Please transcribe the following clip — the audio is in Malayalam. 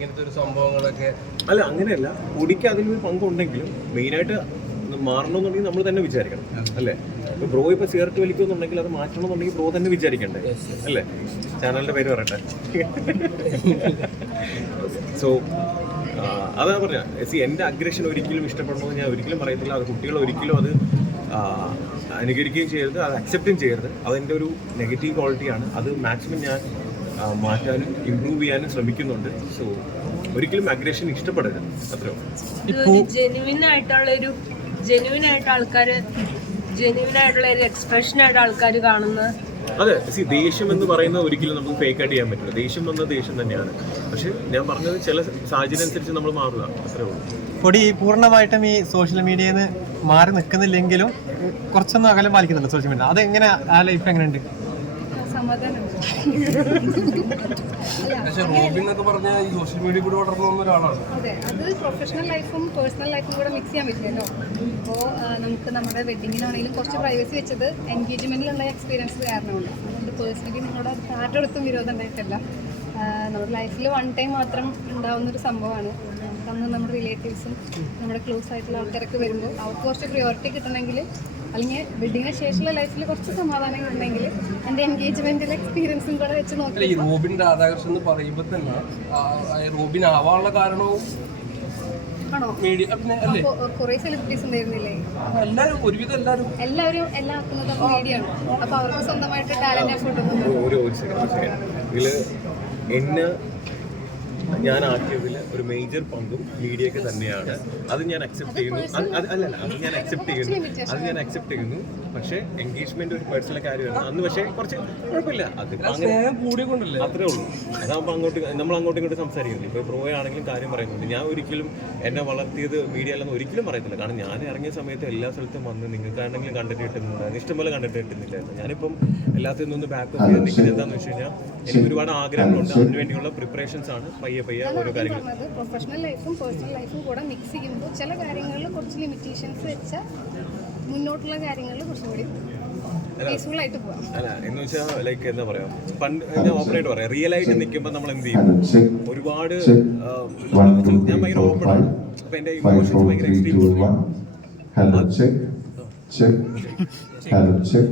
ഇങ്ങനത്തെ ഒരു സംഭവങ്ങളൊക്കെ അല്ല അങ്ങനെയല്ല. പൊടിക്ക് അതിനൊരു പങ്കുണ്ടെങ്കിലും മെയിനായിട്ട് മാറണമെന്നുണ്ടെങ്കിൽ നമ്മൾ തന്നെ വിചാരിക്കണം. അല്ലേ? ഇപ്പൊ ബ്രോ ഇപ്പൊ സിഗരറ്റ് വലിക്കുന്നുണ്ടെങ്കിൽ അത് മാറ്റണം എന്നുണ്ടെങ്കിൽ ബ്രോ തന്നെ വിചാരിക്കണ്ടേ? അല്ലേ? ചാനലിന്റെ പേര് പറയട്ടെ. സോ അതാ പറഞ്ഞ. സി എന്റെ അഗ്രഷൻ ഒരിക്കലും ഇഷ്ടപ്പെടണമെന്ന് ഞാൻ ഒരിക്കലും പറയത്തില്ല. അത് കുട്ടികൾ ഒരിക്കലും അത് അനുകരിക്കുകയും ചെയ്യരുത് അത് അക്സെപ്റ്റും ചെയ്യരുത്. അതെന്റെ ഒരു നെഗറ്റീവ് ക്വാളിറ്റിയാണ് അത് മാക്സിമം ഞാൻ മാറ്റാനും ഇമ്പ്രൂവ് ചെയ്യാനും ശ്രമിക്കുന്നുണ്ട്. സോ ഒരിക്കലും അഗ്രഷൻ ഇഷ്ടപ്പെടരുത്. അത്രയോ ജെനുവിൻ ആയിട്ടുള്ള ഒരു ജെനുവിൻ ആയിട്ട് ആൾക്കാര് ജെനുവിൻ ആയിട്ടുള്ള ഒരു എക്സ്പ്രഷൻ ആയിട്ട് ആൾക്കാർ കാണുന്ന അതെ സി ദേഷ്യം എന്ന് പറയുന്നത് ഒരിക്കലും നമുക്ക് ഫേക്ക് ആയിട്ട് ചെയ്യാൻ പറ്റില്ല. ദേഷ്യം വന്ന ദേഷ്യം തന്നെയാണ്. പക്ഷെ ഞാൻ പറഞ്ഞത് ചില സാഹചര്യം അനുസരിച്ച് നമ്മൾ മാറുക അത്രേ ഉള്ളൂ. പൊടി പൂർണമായിട്ടും ഈ സോഷ്യൽ മീഡിയയിൽ നിന്ന് മാറി നിൽക്കുന്നില്ലെങ്കിലും കുറച്ചൊന്നും അകലം പാലിക്കുന്നുണ്ട് സോഷ്യൽ മീഡിയ അതെങ്ങനെ ആ ലൈഫ് എങ്ങനെയുണ്ട്? പക്ഷെ റോബിൻ എന്നൊക്കെ പറഞ്ഞാൽ ഈ സോഷ്യൽ മീഡിയ കൂടെ വളർന്നു വന്ന ഒരാളാണ്. അതെ അത് പ്രൊഫഷണൽ ലൈഫും പേഴ്സണൽ ലൈഫും കൂടെ മിക്സ് ചെയ്യാൻ പറ്റില്ലല്ലോ. അപ്പോൾ നമുക്ക് നമ്മുടെ വെഡിങ്ങിനാണെങ്കിലും കുറച്ച് പ്രൈവസി വെച്ചത് എൻഗേജ്മെന്റിലുള്ള എക്സ്പീരിയൻസ് കാരണമുണ്ട് അതുകൊണ്ട് പേഴ്സണലി നിങ്ങളുടെ ആരുടെ അടുത്തും വിരോധം ഉണ്ടായിട്ടില്ല. നമ്മുടെ ലൈഫിൽ വൺ ടൈം മാത്രം ഉണ്ടാവുന്നൊരു സംഭവമാണ്. അന്ന് നമ്മുടെ റിലേറ്റീവ്സും നമ്മുടെ ക്ലോസ് ആയിട്ടുള്ള ആൾക്കാരൊക്കെ വരുമ്പോൾ അവർക്ക് കുറച്ച് പ്രിയോറിറ്റി കിട്ടണമെങ്കിൽ അല്ലെങ്കിൽ വെഡിങ്ങിന് ശേഷമുള്ള ലൈഫിൽ കുറച്ച് സമാധാനം ഉണ്ടെങ്കിൽ എന്റെ എൻഗേജ്മെന്റിലെ എക്സ്പീരിയൻസും കൂടെ വെച്ച് നോക്കി ഈ റോബിൻ രാധാകൃഷ്ണൻ എന്ന് പറയുമ്പോൾ തന്നെ റോബിൻ ആവാനുള്ള കാരണവും ആണോ? മീഡിയ അല്ലേ? കുറേ സെലിബ്രിറ്റീസ് ഉണ്ടായിരുന്നില്ലേ? എല്ലാവരും ഒരുവിധം എല്ലാവരും എല്ലാവരും എല്ലാം ആക്കുന്നത് മീഡിയ ആണ്. അപ്പൊ അവർക്ക് സ്വന്തമായിട്ട് ടാലന്റ് എഫോർട്ട് എന്നെ ഞാൻ ആക്കിയതിൽ ഒരു മേജർ പങ്കും മീഡിയക്ക് തന്നെയാണ്. അത് ഞാൻ അക്സെപ്റ്റ് ചെയ്യുന്നു. അത് അല്ല അല്ലല്ല അത് ഞാൻ അക്സെപ്റ്റ് ചെയ്യുന്നു. അത് ഞാൻ അക്സെപ്റ്റ് ചെയ്യുന്നു. പക്ഷേ എൻഗേജ്മെന്റ് ഒരു പേഴ്സണൽ കാര്യമാണ്. അന്ന് പക്ഷേ കുറച്ച് കുഴപ്പമില്ല. അത് അത്രേ ഉള്ളൂ. അതാകുമ്പോൾ അങ്ങോട്ട് നമ്മൾ അങ്ങോട്ടും ഇങ്ങോട്ട് സംസാരിക്കുന്നില്ല ഇപ്പോൾ പ്രോ ആണെങ്കിലും കാര്യം പറയുന്നുണ്ട്. ഞാൻ ഒരിക്കലും എന്നെ വളർത്തിയത് മീഡിയ അല്ലെന്ന് ഒരിക്കലും പറയത്തില്ല. കാരണം ഞാൻ ഇറങ്ങിയ സമയത്ത് എല്ലാ സ്ഥലത്തും വന്ന് നിങ്ങൾക്കാണെങ്കിലും കണ്ടിട്ട് കിട്ടുന്നുണ്ടായിരുന്നു ഇഷ്ടംപോലെ കണ്ടിട്ട് കിട്ടുന്നില്ലായിരുന്നു. ഞാനിപ്പം എല്ലാത്തിൽ നിന്നും ബാക്ക് അപ്പ് ചെയ്ത് നിൽക്കുന്നത് എന്താണെന്ന് വെച്ച് കഴിഞ്ഞാൽ എനിക്ക് ഒരുപാട് ആഗ്രഹങ്ങളുണ്ട്. അതിന് വേണ്ടിയുള്ള പ്രിപ്പറേഷൻസ് ആണ്. പയ്യെ പയ്യെ ഓരോ കാര്യങ്ങൾ. പ്രൊഫഷണൽ ലൈഫും പേഴ്സണൽ ലൈഫും കൂടെ മിക്സ് ചെയ്യുമ്പോൾ ചില കാര്യങ്ങളിൽ കുറച്ച് ലിമിറ്റേഷൻസ് വെച്ച മുന്നോട്ടുള്ള കാര്യങ്ങളിൽ കുറച്ചും കൂടി പീസ്ഫുൾ ആയിട്ട് പോകാം അല്ല എന്ന് വെച്ചാൽ ലൈക്ക് എന്താ പറയാ പണ്ട് ഞാൻ ഓപ്പൺ ആയിട്ട് പറയാം. റിയൽ ആയിട്ട് നിൽക്കുമ്പോൾ നമ്മൾ എന്ത് ചെയ്യും? ഒരുപാട് ഞാൻ ഭയങ്കര ഓപ്പൺ ആണ്. അപ്പൊ എന്റെ ഇമോഷൻസ് ഭയങ്കര extreme hello check check hello check.